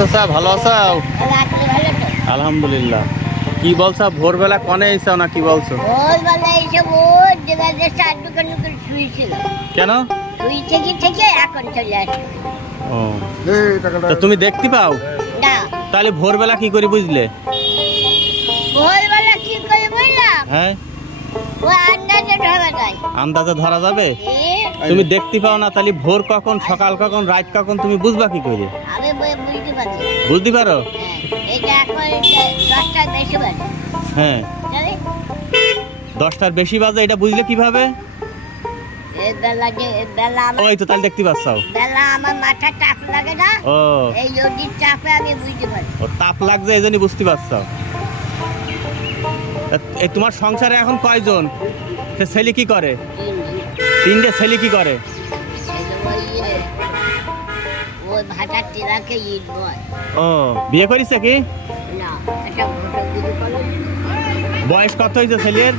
আছো স্যার? ভালো আছো? আলহামদুলিল্লাহ। কি বলছো, ভোরবেলা কনে এসো না কি বলছো? ভোরবেলা এসে শুয়েছিল। কেন? থেকে এখন চলে আসে। ও, তুমি দেখতে পাও না? তাহলে ভোরবেলা কি করে বুঝলে? ভোরবেলা কি করে বুঝলাম? হ্যাঁ, আন্দাজে ধরা যাবে। তুমি দেখতে পাও না, তাহলে ভোর কখন, সকাল কখন, রাত কখন তুমি বুঝবা কি করে? বুঝতে পারো? হ্যাঁ, 10টার বেশি বাজে, এটা বুঝলে কিভাবে? ওই তো তাহলে দেখতে পাচ্ছ। আমার মাথা চাপ লাগে না? ও, এই নদীর চাপে আমি বুঝতে পারি। ও তাপ লাগছে এই জন্যই বুঝতে পারছ। তোমার সংসারে এখন কয়জন? ছেলে কি করে? 3টে ছেলে কি করে? ও, বিয়ে করিস কি? বয়স কত হয়েছে ছেলের?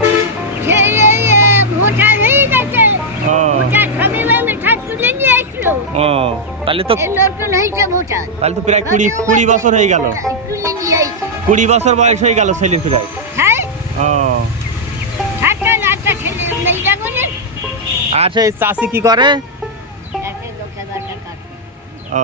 ও, তাহলে তো প্রায় 20 বছর হয়ে গেল। 20 বছর বয়স হয়ে গেল ছেলের প্রায়। ও, আচ্ছা, এই চাষি কি করে? ও,